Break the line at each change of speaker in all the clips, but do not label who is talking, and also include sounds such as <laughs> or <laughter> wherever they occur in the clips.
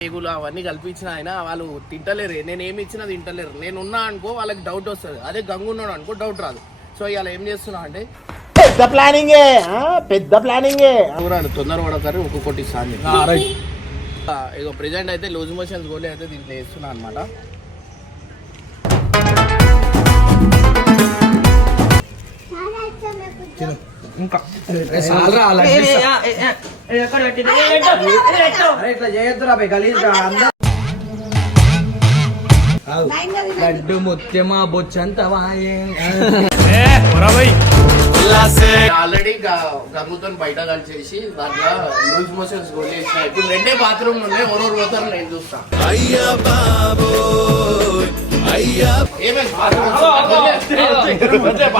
పేగులు అవన్నీ కల్పించిన ఆయన వాళ్ళు తింటలేరు. నేను ఏమి ఇచ్చినా తింటలేరు. నేను ఉన్నా అనుకో వాళ్ళకి డౌట్ వస్తుంది. అదే గంగు ఉన్నాడు అనుకో డౌట్ రాదు. సో ఇలా ఏం చేస్తున్నా అంటే
పెద్ద ప్లానింగే ఆ, పెద్ద ప్లానింగే
కూరాడు తొందర పడతారు ఒక్కొక్కటి సాంగ్ ఇక ప్రెజెంట్ అయితే లూజ్ మోషన్స్ గోలీ అయితే దీంట్లో వేస్తున్నా అనమాట
గలీజ్ లడ్డు ముత్యమా బొచ్చంత వాయే.
ఆల్రెడీ గంగుతో బయట కలిసేసి దాంట్లో లూజ్ మోషన్స్ వేసిన ఇప్పుడు రెండే బాత్రూమ్ ఉన్నాయి ఎవరెవరు పోతారు నేను చూస్తా. ఏమైంది? బాత్రూమ్
అరే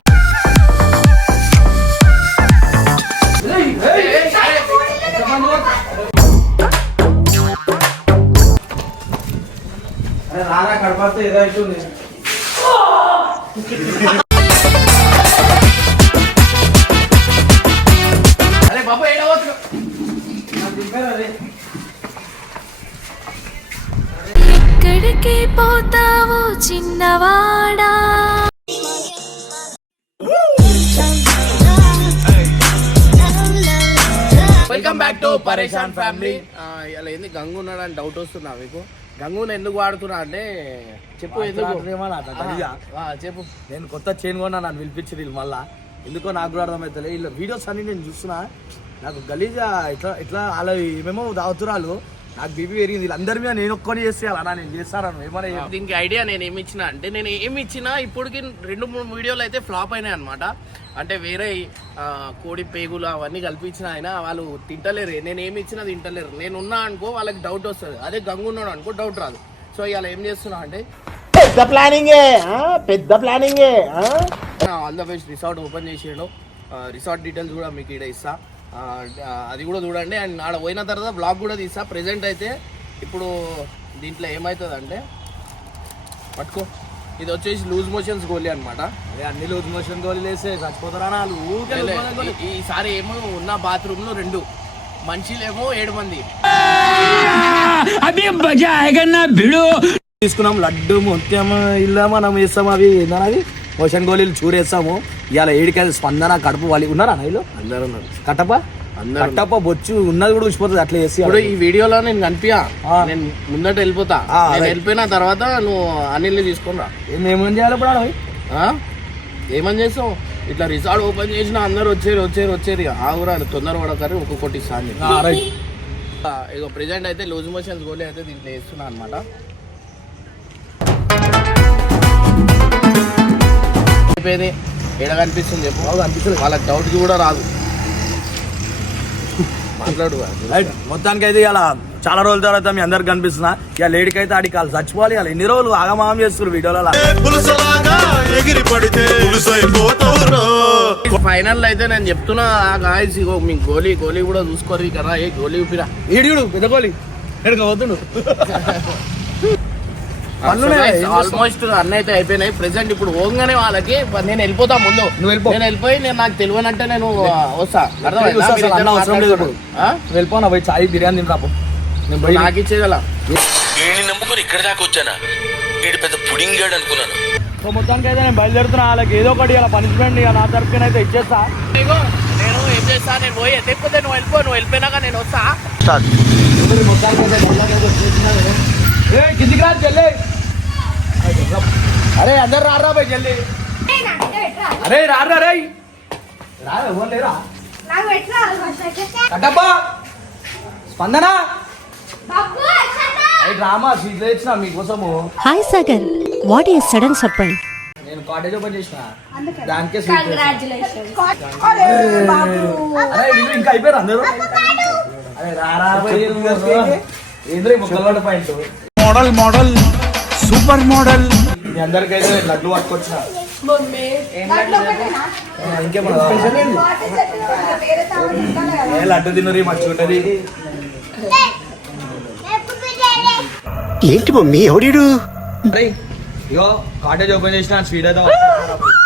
రారా కడపడితే ఏదో అవుతుంది
అరే బాబు ఏడవచ్చు
ఎక్కడికి పోతావో చిన్నవాడా?
Welcome back to Pareshan family ఇలా ఏంది గంగు ఉన్నాడు అని డౌట్ వస్తుందా మీకు? గంగుని ఎందుకు వాడుతున్నా అంటే చెప్పు ఎందుకు? చెప్పు.
నేను కొత్త చైన్ కొన్నా నన్ను పిలిపించి వీళ్ళు మళ్ళా. ఎందుకో నాకు కూడా అర్థమవుతలే వీళ్ళ వీడియోస్ అన్ని నేను చూస్తున్నా. నాకు గలీజా ఇట్లా ఇట్లా వాళ్ళ ఏమేమో దావుతురాలు నాకు బీపీ పెరిగింది. వీళ్ళందరి మీద నేను ఒక్కని చేస్తే అలా నేను చేస్తాను ఏమైనా.
దీనికి ఐడియా నేను ఏమి ఇచ్చిన అంటే నేను ఏమి ఇచ్చినా ఇప్పటికి రెండు మూడు వీడియోలు అయితే ఫ్లాప్ అయినాయి అనమాట అంటే వేరే కోడి పేగులు అవన్నీ కల్పించిన ఆయన వాళ్ళు తింటలేరు. నేను ఏమి ఇచ్చినా తింటలేరు. నేను ఉన్నా అనుకో వాళ్ళకి డౌట్ వస్తుంది. అదే గంగు ఉన్నాడు అనుకో డౌట్ రాదు. సో ఇలా ఏం చేస్తున్నా అంటే
పెద్ద ప్లానింగే పెద్ద ప్లానింగే ఆ.
All the best resort open చేసాడు. రిసార్ట్ డీటెయిల్స్ కూడా మీకు ఇక్కడ ఇస్తా. ఆ, ఆ, అది కూడా చూడండి. అండ్ ఆడ పోయిన తర్వాత బ్లాగ్ కూడా తీస్తా. ప్రెజెంట్ అయితే ఇప్పుడు దీంట్లో ఏమవుతుంది అంటే పట్టుకో. ఇది వచ్చేసి లూజ్ మోషన్స్ గోలీ అనమాట
అన్ని లూజ్ మోషన్ గోళీలు వేస్తే చచ్చిపోతారా గోళీ.
ఈసారి ఏమో ఉన్న బాత్రూమ్లో రెండు. మనుషులేమో ఏడు మంది.
తీసుకున్నాం లడ్డు ముత్యం ఇలా మనం వేస్తాం అవి. ఏందన్నది మోషన్ గోళీలు చూరేస్తాము. ఇవాళ ఏడికాయలు స్పందన కడుపు వాళ్ళు ఉన్నారా వీళ్ళు?
అందరు ఉన్నారు.
కట్టప్ప?
అందరూ
కట్టప్ప బొచ్చు ఉన్నది కూడా ఉచిపోతుంది అట్లా వేసి
ఇప్పుడు ఈ వీడియోలో నేను కనిపించా. నేను ముందట వెళ్ళిపోతా. నేను. వెళ్ళిపోయిన తర్వాత నువ్వు అనిల్ని తీసుకుని రా.
ఏమేం చేయాలి ఇప్పుడు?
ఏమని చేస్తావు? ఇట్లా రిసార్ట్ ఓపెన్ చేసిన అందరు వచ్చారు వచ్చారు వచ్చారు ఇక. ఆగురాలు తొందర పడతారు ఒక్కొక్కటి సాంగ్. ఇక ప్రెజెంట్ అయితే లూజ్ మోషన్స్ గోలీ అయితే దీంట్లో వేస్తున్నా అనమాట అయిపోయింది ఎడ కనిపిస్తుంది చెప్పు?
బాగా అనిపిస్తుంది
వాళ్ళకి డౌట్ కూడా రాదు. మాట్లాడు
రైట్ మొత్తానికి అయితే ఇలా చాలా రోజుల తర్వాత మీ అందరికి కనిపిస్తున్నా. ఇక లేడీకి అయితే ఆడికి వాళ్ళు చచ్చిపోవాలి. ఇలా ఎన్ని రోజులు ఆగమాగం చేస్తారు వీడియోలో
పులుసలాగా ఎగిరి పడితే పులుసైపోతావురా.
ఫైనల్ అయితే నేను చెప్తున్నా గాయస్ ఇగో మీ గోలీ గోలీ కూడా చూసుకోరు కదా. ఏ గోలీ ఊపిరా?
ఈడియుడు పెద్దగోలి ఎక్కడికి పోతుండు? పనులున్నాయి, ఏం చేస్తావు?
ఆల్మోస్ట్ అన్న అయితే అయిపోయినాయి. ప్రెసెంట్ ఇప్పుడు పోగానే వాళ్ళకి నేను వెళ్ళిపోతా ముందు. నేను వెళ్ళిపోయి నేను నాకు తెలియనంటే నేను వస్తా.
అవసరం లేదు? వెళ్ళిపోనా పోయి చాయ్ బిర్యానీ తిని రాపు. నేను పోయి
నాకు ఇచ్చేదలా
నమ్ముకుని ఇక్కడ దాకా వచ్చానా? వీడు పెద్ద పుడింగాడు అనుకున్నాను.
సో మొత్తానికి అయితే నేను బయలుదేరుతున్నా. వాళ్ళకి ఏదో ఒకటి ఇలా పనిష్మెంట్ ఇక నా తరఫున అయితే ఇచ్చేస్తా.
నేను ఏం చేస్తా? నేను పోయి ఎత్తిపోతే నువ్వు వెళ్ళిపో నువ్వు వెళ్ళిపోయినాక నేను వస్తా.
ఏ కిందికి రా చెల్లి అరే అందరు రారా పోయి చెల్లి అరే రారా రే. రా ఎవరు లేరా? కట్టప్ప. స్పందన. డ్రామా సీట్లు ఇచ్చిన మీకోసము.
Hi Sagar what is sudden surprise
నేను కాటేజ్ ఓపెన్ చేసిన. దానికే స్వీట్ అరే వీళ్ళు ఇంకా అయిపోయారు అందరూ? అరే రారా ఏంద్రీ ముక్కల point?
Model model super model.
మీ అందరికైతే లడ్డు పట్టుకొచ్చిన. ఇంకేమన్నా ఏ లడ్డు తిన్నది? మంచిగా ఉంటది
ఏంటి మమ్మీ? ఎవడీడు?
అరే ఇగో కాటేజ్ ఓపెన్ చేసిన స్వీట్ అయితే <gasps>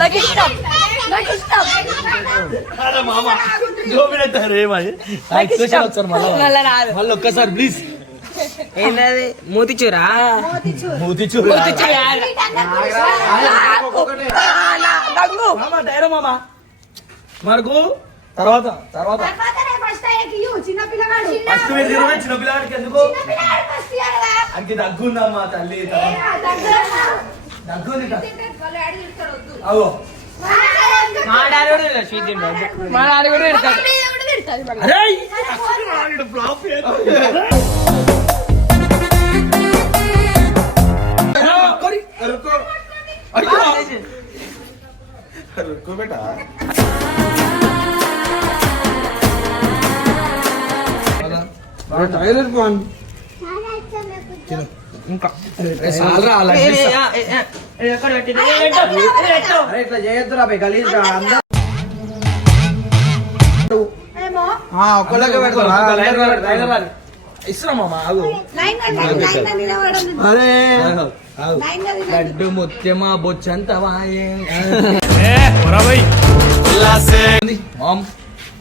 నాకు ఇష్టం. నాకు ఇష్టం.
మళ్ళీ. మళ్ళీ ఒక్కసారి ప్లీజ్
ఏంటది? మూతిచూరా?
మూతిచూరు. మనకు తర్వాత తర్వాత.
ఫస్ట్
మీరు తిరగండి, చిన్న ఎందుకు? అంకి దగ్గుందమ్మా తల్లి. అవో
మా డాడీ కూడా స్వీట్ తింటాడు మా డాడీ కూడా తింటాడు
అరే
ఇట్లా చేయొద్దురా బై గలీజ్
ఏమో
ఒక్కళ్ళకే పెడతారా ఇస్తున్నా మామ ఆగు
లైన్గా లైన్గా నిలబడడం
అరే. లడ్డు ముత్యమా బొచ్చంత వాయే మామ్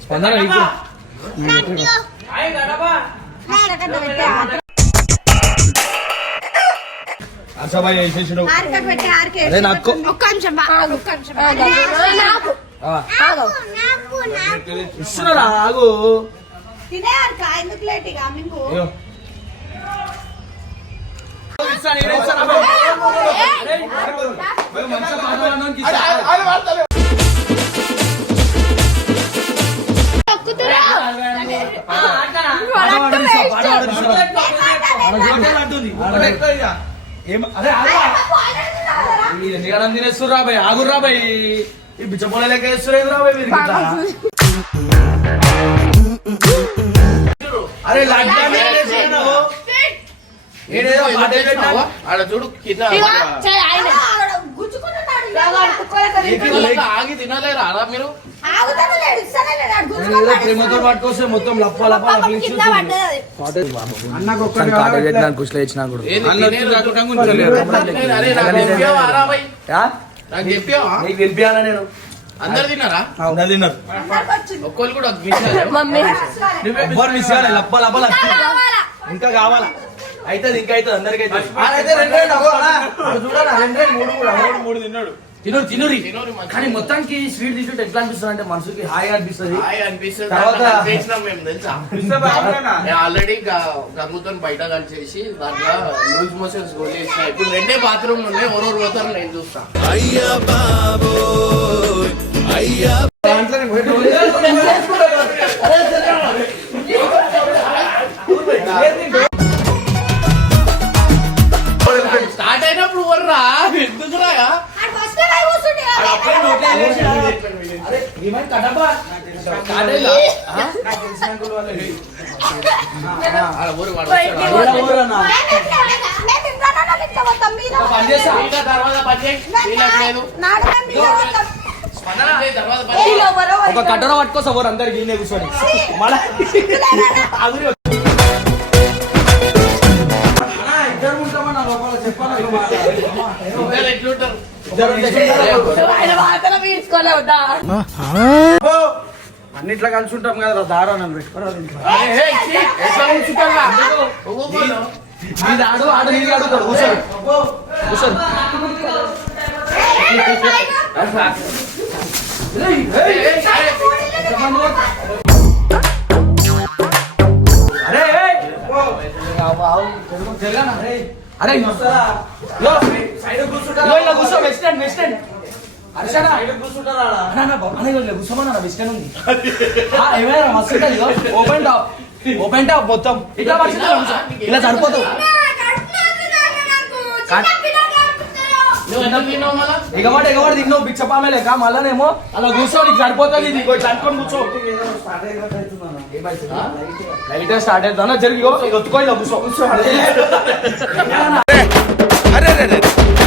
స్పందన
పెట్టే ఆరకే
అదే నాకు
ఒక్క నిమిషం. ఒక్క నిమిషం నాకు
ఆ,
ఆగు
ఇస్తున్నారా ఆగు అంటుంది. ఏం- అరే, ఆగురా. మీరు ఎందుకని తినేస్తుర్రా భయ్. ఆగుర్రా భయ్. ఈ బిచ్చపోల లెక్క రాబాయ్ మీరు. అరే.
ఆడ చూడు కింద ఆగి తినలేరా? మీరు.
నేను మొత్తం లప్ప లప్ప లప్ప. కుషలు ఇచ్చినా కూడా.
నాకు అందరు తిన్నారా?
అందరు తిన్నారు.
అందరికి వచ్చింది.
ఒక్కళ్ళు కూడా మిస్
ఎవ్వరు మిస్ కాలే. లప్ప లప్ప లప్ప. ఇంకా కావాలా? అవుతుంది ఇంకా అవుతుంది అందరికి తినరు తినరు
తినరు.
కానీ మొత్తానికి స్వీట్ తీసుకుంటే ఎట్లా అనిపిస్తుంది అంటే మనసుకి అనిపిస్తుంది
హాయ్ అనిపిస్తుంది
తర్వాత-
నేను ఆల్రెడీ గంగుతో బయట కలిసేసి దాంట్లో లూజ్ మోషన్స్ గోలేసిన ఇప్పుడు రెండే బాత్రూమ్ ఉన్నాయి ఎవరెవరు పోతారు నేను చూస్తా స్టార్ట్ అయినప్పుడు వర్రా ఎందుకు
టైం కూర్చుంటే
ఆడ ఊరు వాడు
పని చేస్తా.
వీళ్ళ తర్వాత పని చేయి. వీళ్ళకి లేదు. స్పందన తర్వాత పని చేయి.
ఎవరో
ఒక కట్టర పట్టుకోసా ఎవరు అందరికి ఈయనే కూర్చొని. మళ్ళా. అన్నిట్లా కలిసి ఉంటాం కదా దారా నన్ను పెట్టుకోరా ఆడు ఆడు ఇది అడుగుతాడు
ఏయ్, ఏయ్, అరే,
అరే ఇలా కూర్చో ఏమైనా మస్తు ఉంటుంది ఇగో. ఓపెన్ టాప్ ఓపెన్ టాప్ మొత్తం. ఇట్లా. ఇలా సరిపోతావు
నువ్వు ఎందుకు తిన్నావు
బిచ్చపామే లేక మళ్ళానేమో అలా కూర్చో నీకు సరిపోతుంది ఇది అనుకొని కూర్చో. లైట్ స్టార్ట్ అవుతుందా జరిగి ఒత్తుకో ఇలా కూర్చో. కూర్చో <laughs>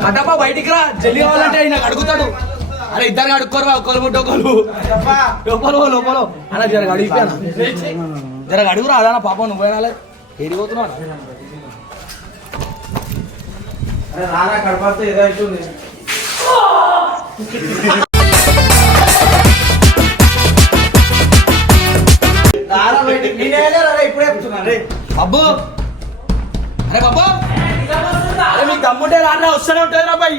కట్టపా బయటికి రా జల్లి కావాలంటే ఆయన అడుగుతాడు అరే ఇద్దరు అడుక్కోరు ఒకరు ముట్టు ఒకరు లోపల లోపల అలా జరగ అడిగిపోయాను జర అడుగురా అదా పాపం నువ్వైనా ఎరిగిపోతున్నాడు
అరే రారా కడపడితే ఏదో అవుతుంది వెళ్ళారా ఇప్పుడే చెప్తున్నా రే
అబ్బు అరే బాబా. అరే మీకు దమ్ముంటే రారా వస్తూనే ఉంటుంది రా బాయ్.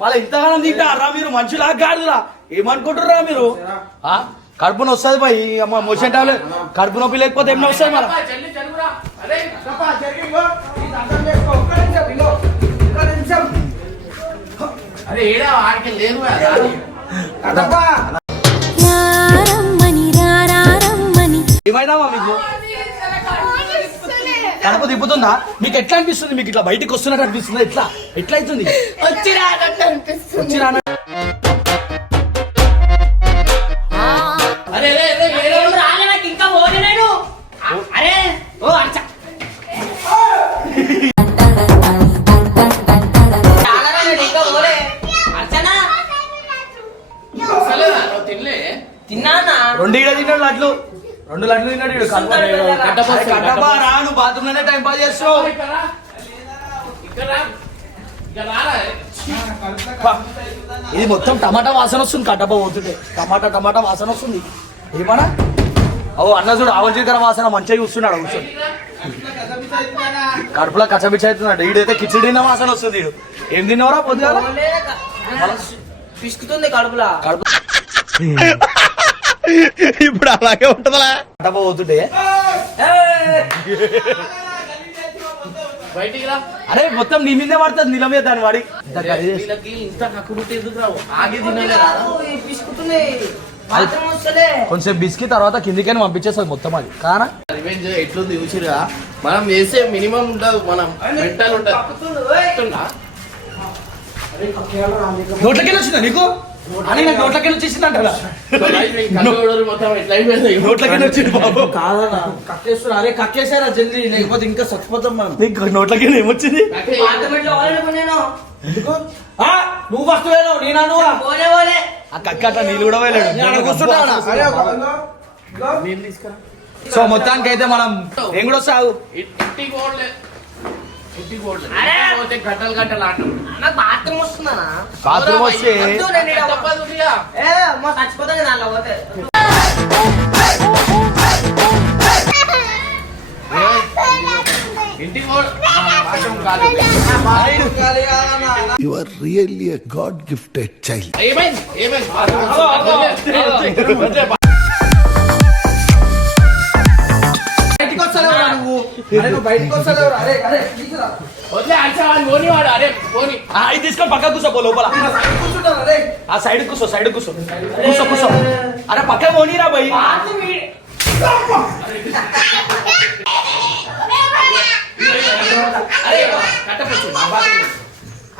మళ్ళీ ఇంతగానం తింటారా మీరు? మనుషులా కాదురా. ఏమనుకుంటుర్రా మీరు? ఆ? కడుపు నొప్పి వస్తుంది బాయ్ అమ్మ మోషన్ టాబ్లెట్ కడుపు నొప్పి లేకపోతే ఏమైనా వస్తుంది మరి?
అరే
చేసుకో. ఒక్క నిమిషం, ఇగో. ఒక్క నిమిషం.
అరే ఏడా ఆడికి లేరు కదా.
కడప.
రారమ్మని రారమ్మని
ఏమైనావా మీకు కడుపు తిప్పుతుందా? మీకు ఎట్లా అనిపిస్తుంది? మీకు ఇట్లా బయటికి వస్తున్నట్టు అనిపిస్తుంది? ఎట్లా ఎట్లా అవుతుంది
వచ్చి రానట్టు అనిపిస్తుంది.
వచ్చి ఇది మొత్తం టమాటా వాసన వస్తుంది కట్టప పోతుంటే. టమాటా టమాటా వాసన వస్తుంది. ఏమన్నా? ఓ అన్న చూడు ఆవజీకర వాసన మంచిగా చూస్తున్నాడు కూర్చొని కడుపులో కచ్చబిచ్చ అవుతున్నాడు. ఈడైతే కిచిడి తిన్న వాసన వస్తుంది ఏం తిన్నావురా పొద్దుగాల?
పోలే, పిసుకుతుంది కడుపులా.
కడుపు
ఇప్పుడు అలాగే ఉంటుందా
పోతుంటే. <laughs> అరే మొత్తం నీ మీదే పడుతుంది నిల మీద దాని వాడి.
ఇంత ఎందుకు రావు? ఆగి
కొంచెం బిస్కి తర్వాత కిందికని పంపించేస్తుంది మొత్తం అది. కానా?
రివెంజ్ ఎట్లుంది చూసిరా మనం చేసే మినిమం ఉండదు మనం మెంటల్ ఉంటుంది ఉంటుందా?
నోట్లకెళ్ళి వచ్చిందా నీకు? అని నాకు నోట్లకెళ్ళి వచ్చేసింది అంటారా
సో లైఫ్ ఈ కక్కుబుడులు మొత్తం ఎట్లా అయిపోయింది?
నోట్లకెళ్ళి వచ్చింది బాబు.
కాదన్నా కక్కేస్తున్నా అరే కక్కేసారా జల్దీ? లేకపోతే ఇంకా చచ్చిపోతాం మనం.
నీకు నోట్లకెళ్ళి ఏమొచ్చింది?
నువ్వు ఫస్ట్ నేనా
పోలే పోలే.
ఆ కక్క అట్లా నీళ్ళు కూడా
కూర్చుంటా
సో మొత్తానికి అయితే మనం ఏం కూడా వస్తావు?
గంటలు గంటలు ఆటం
నాకు బాత్రూమ్ వస్తుందా?
బాత్రూమ్ వస్తే
చచ్చిపోతాను దానిలో పోతే.
gifted child.
ఏమైంది? ఏమైంది?
ఇది తీసుకొని పక్క కూర్చో పో లోపల. ఆ సైడ్ కూర్చో సైడ్ కూర్చో. కూర్చో కూర్చో. అరే పక్క పోనీరా భయ్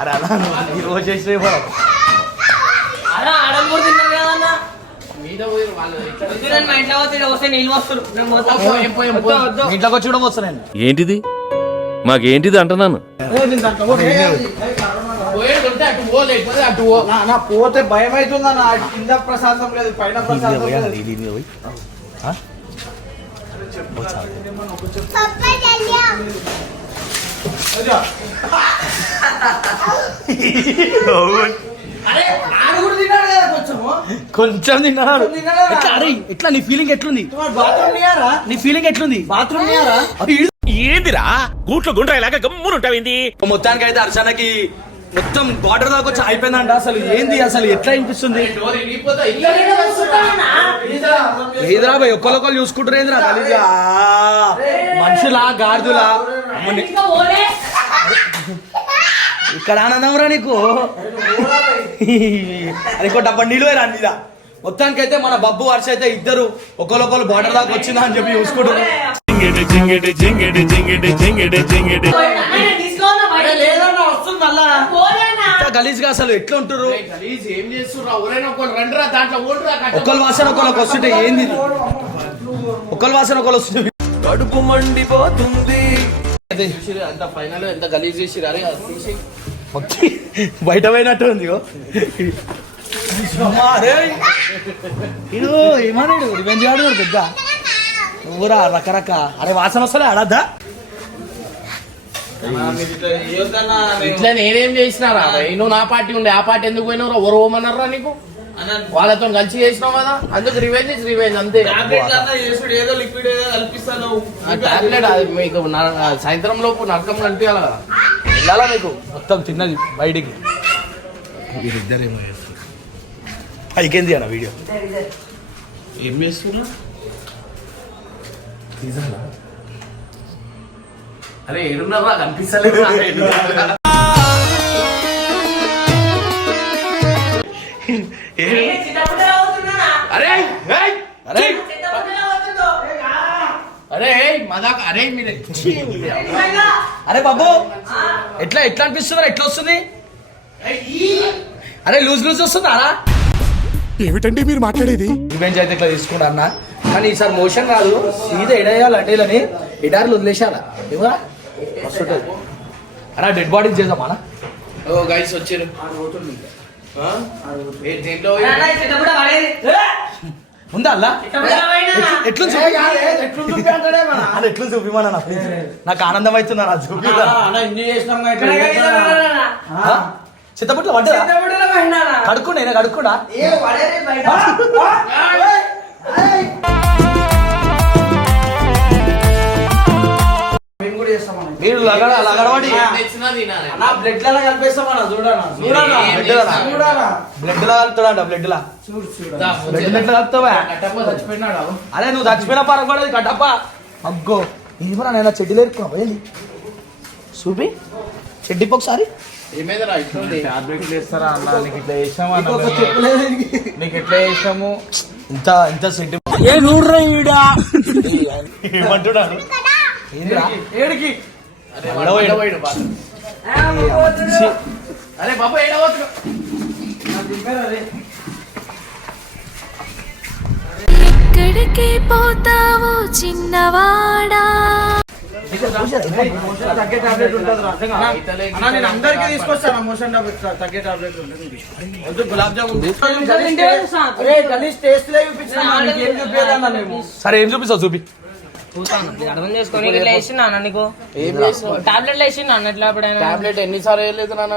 అరే
అలా ఈ రోజు చేసిన
అరే ఆడలు కూడా తిన్నాను కదన్నా
ఇంట్లోకి వచ్చి కూడా వస్తా నేను.
ఏంటిది? మాకేంటిది అంటున్నాను
పోతే భయం అవుతుందన్న అటు కింద ప్రశాంతం లేదు పైన ప్రశాంతం లేదు. <laughs> <laughs>
కొంచెం. తిన్నాడు? ఎట్లా అరే ఎట్లా నీ ఫీలింగ్ ఎట్లుంది? నీ ఫీలింగ్ ఎట్లుంది?
బాత్రూమ్ నియారా?
ఏందిరా? గూట్లో గుండ్రా ఇలాగ గమ్మునుంటావింది
మొత్తానికి అయితే అర్చనకి మొత్తం బార్డర్ దాకా వచ్చి అయిపోయిందంట అసలు. ఏంది అసలు? ఎట్లా అనిపిస్తుంది? ఏదిరా భయ్? ఒక్కరొక్కరు చూసుకుంటారు ఏందిరా గలీజా మనుషులా గాడిదులా? ఇక్కడ ఆనందంరా నీకు. <laughs> అది ఇంకో డబ్బా నీళ్ళు రా మీద మొత్తానికి అయితే మన బబ్బు వర్ష అయితే ఇద్దరు ఒకరొకరు బార్డర్ దాకా వచ్చిందా అని చెప్పి చూసుకుంటారు? ఇంత గలీజ్గా అసలు ఎట్లా
గలీజ్ కట్ట
ఒకళ్ళ వాసన ఒకళ్ళకి వస్తుంటే ఏంది? ఒకళ్ళ వాసన ఒకళ్ళు వస్తుంది
కడుపు మండిపోతుంది.
ఎంత ఫైనల్ ఎంత గలీజ్ చేసిర్రు?
బయట పోయినట్టు ఉంది. ఇడు ఏమన్నాడు రివెంజ్ పెద్ద. నువ్వురా రకరక. అరే వాసన వస్తలే ఆడద్దా?
ఇట్లా నేనేం చేసినారా? నువ్వు నా పార్టీ ఉండే ఆ పార్టీ ఎందుకు పోయినావు ఎవరు పోమన్నారా నీకు? వాళ్ళతో కలిసి చేసినావు కదా. అందుకు రివెంజ్ ఇస్ రివెంజ్ అంతే.
ఏదో లిక్విడ్ ఏదో కల్పిస్తాను
ఆ టాబ్లెట్ అది మీకు సాయంత్రం లోపు నరకం కనిపించాలి కదా. వెళ్ళాలా మీకు
మొత్తం చిన్నది బయటికి. పైకేంది అన్న వీడియో?
ఏం చేస్తున్నా? అరే ఏడున్నారా? కనిపిస్తలేదు అరే!
అరే.
అరే మదాక అరే మీరు.
అరే బాబు. ఎట్లా ఎట్లా అనిపిస్తుంది ఎట్లా వస్తుంది? అరే లూజ్ లూజ్ వస్తుందారా
ఏమిటండి మీరు మాట్లాడేది?
రివెంజ్ అయితే ఇట్లా తీసుకుంటా అన్న. కానీ ఈసారి మోషన్ కాదు సీదా ఎడేయాలి అడ్డేలని ఎడార్లు వదిలేసారా ఏమరా మస్తు ఉంటుంది. అన్న డెడ్ బాడీస్ చేద్దామా అన్న?
ఓ గైస్ వచ్చారు. ఆ? <laughs>
ఉందా అల్లా? ఎట్లు ఎట్లు చూపిమన్నా నా ప్లీజ్ నాకు ఆనందం అవుతుందా నా చూపి చిత్తపట్ల పడ్డా కడుక్కున్నా నేను కడుక్కున్నా. <laughs>
మేము కూడా చేస్తామన్నా
మీరు లగడ లగడవాడి
ఏం తెచ్చినా తినాలి.
నా బ్లడ్ లా కలిపేస్తామన్నా చూడనా? చూడనా?
ఏం
బ్లడ్ లా
చూడనా?
బ్లడ్ లా కలుపుతాడంట బ్లడ్ లా
చూడు చూడు.
దా,
బ్లడ్ ఎట్లా కలుపుతావా?
కట్టప్ప చచ్చిపోయినాడు? అవు.
అరే నువ్వు చచ్చిపోయిన కట్టప్ప. అగ్గో ఇదివరా నేను చెడ్డీలు ఎరుకున్నా ఏంది? చూపి. చెడ్డీకి ఒకసారి?
నీకు ఎట్లా చేసాము
ఇంత ఇంత సెంటి ఏమంటున్నాడు? ఏందిరా
ఏడికి
అరే బాబు.
ఎక్కడికి పోతావో చిన్నవాడా?
తగ్గే టాబ్లెట్ ఉంటుంది అన్నా నేను అందరికీ తీసుకొస్తాను మోషన్ టాబ్లెట్ తగ్గే టాబ్లెట్ ఉంటుంది వద్దు గులాబ్ జామున్. టేస్ట్ లే చూపించిన
సరే ఏం చూపిస్తావు? చూపి.
టాబ్లెట్ ఎన్నిసార్లు వేయలేదు నాన్న?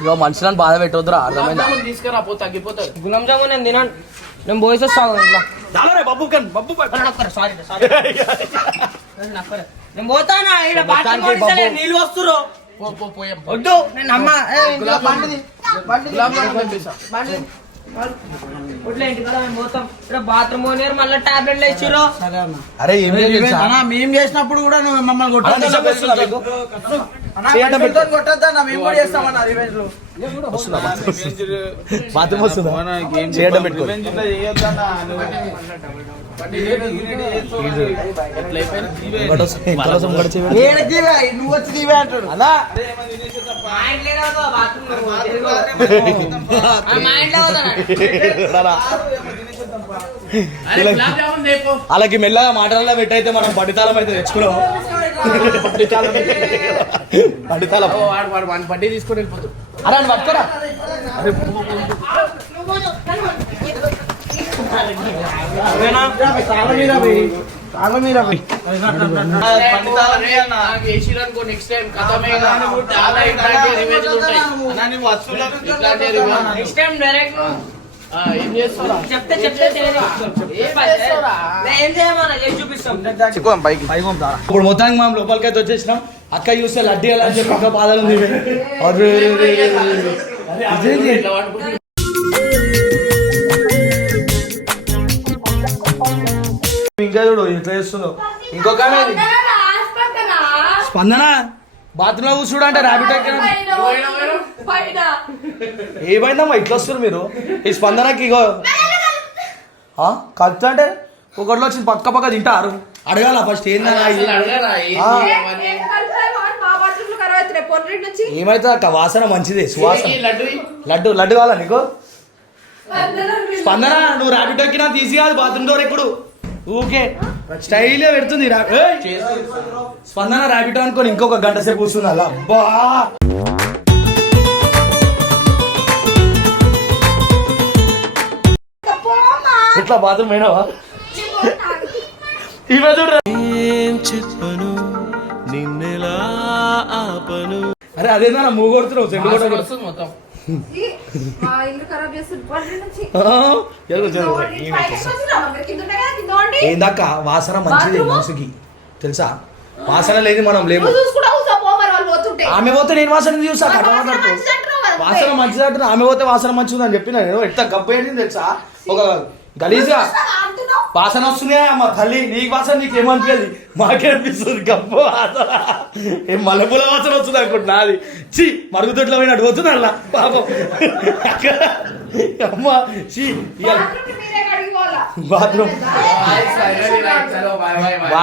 ఇక మనుషులను బాధ పెట్టవద్దురా అర్థమైందా?
తీసుకురా పో తగ్గిపోతుంది
గులాబ్ జామున్ నేను తినను. నేను పోయేసి వస్తాను ఇంట్లో.
చాలరే బబ్బు కన్ బబ్బు
సారీ సారీ <laughs> నేను పోతానా? పోనిస్తలే, నీళ్ళు వస్తురు
పో పో పోయాం.
వద్దు. నేను అమ్మ
గులాబ్ పంపిస్తా.
మేము
చేసినప్పుడు కూడా నువ్వు మమ్మల్ని కొట్టద్దు కొట్టొద్దన్న మేము కూడా చేస్తామన్న రివెంజ్లో
బాత్రూమ్ వస్తుందా? చేయడం పెట్టుకో
ఎట్లా అయిపోయింది
ఇంకోటి వస్తుంది, ఇంకోటి వస్తుంది, ఇంకోటి చేయి.
ఏడు దీవే నువ్వు వచ్చి దీవే అంటాడు
అలా
మా ఇంట్లో ఏదో బాత్రూమ్ మా ఇంట్లో పోతాను
రారా.
అరే గులాబ్ జామున్ లేపో.
వాళ్ళకి మెల్లగా మాటలలో పెట్టయితే మనం పడితాలం అయితే తెచ్చుకున్నాం పడితాలం
వాడు పట్టి తీసుకొని వెళ్ళిపోతాడు.
అరే అని పట్టుకోరా
నెక్స్ట్ టైం
డైరెక్ట్
ఇప్పుడు మొత్తానికి మనం లోపలికైతే వచ్చేసినాం. అక్క చూస్తే లడ్డీ ఎలా అని చెప్పి ఇంకా బాధలు ఉంది. అరే, ఇంకా చూడు ఇట్లా చేస్తుందో ఇంకొక. స్పందన? బాత్రూమ్లో అంటే ర్యాబిట్ ఏమైందమ్మా? ఇట్లా వస్తారు మీరు? ఈ స్పందనకి ఇగో. కలుపుతా అంటే ఒకటిలో వచ్చి పక్క పక్క తింటారు. అడగాల ఫస్ట్ ఏందన్నా ఏమైతే అక్క? వాసన మంచిదే సువాసన.
ఈ లడ్డు.
లడ్డు లడ్డు కావాలా నీకు? స్పందన నువ్వు ర్యాబిట్ ఎక్కినా తీసి కాదు బాత్రూమ్ డోర్ ఎప్పుడు ఊకే స్టైల్ పెడుతుంది! స్పందన ర్యాబిట్ అనుకొని ఇంకొక గంట సేపు కూర్చుంది అలా అబ్బా! ఇట్లా బాత్రూమ్ అయినావా ఈమె చూడరా అరే అదేందా సెండు
వాసన
కొట్ట
వస్తుంది మొత్తం.
ఏందాక వాసన మంచిది? మనసుకి. తెలుసా? వాసన లేదు మనం లేము. ఆమె పోతే నేను వాసన చూసా
వాసన మంచిది
ఆమె పోతే వాసన మంచిది అని చెప్పిన నేను. ఎంత గబ్బేంటి తెలుసా? ఒక గలీజ్గా
అంటున్నావు?
వాసన వస్తున్నాయా? మా తల్లి నీకు వాసన నీకు ఏమనిపించదు? మాకేమనిపిస్తుంది? గబ్బ వాసన. ఏం మల్లెపూల వాసన వస్తుంది అనుకుంటున్నా? అది చి మరుగుదొడ్లో పోయినట్టు పోతుంది అలా. పాపం. అమ్మ చి? బాత్రూమ్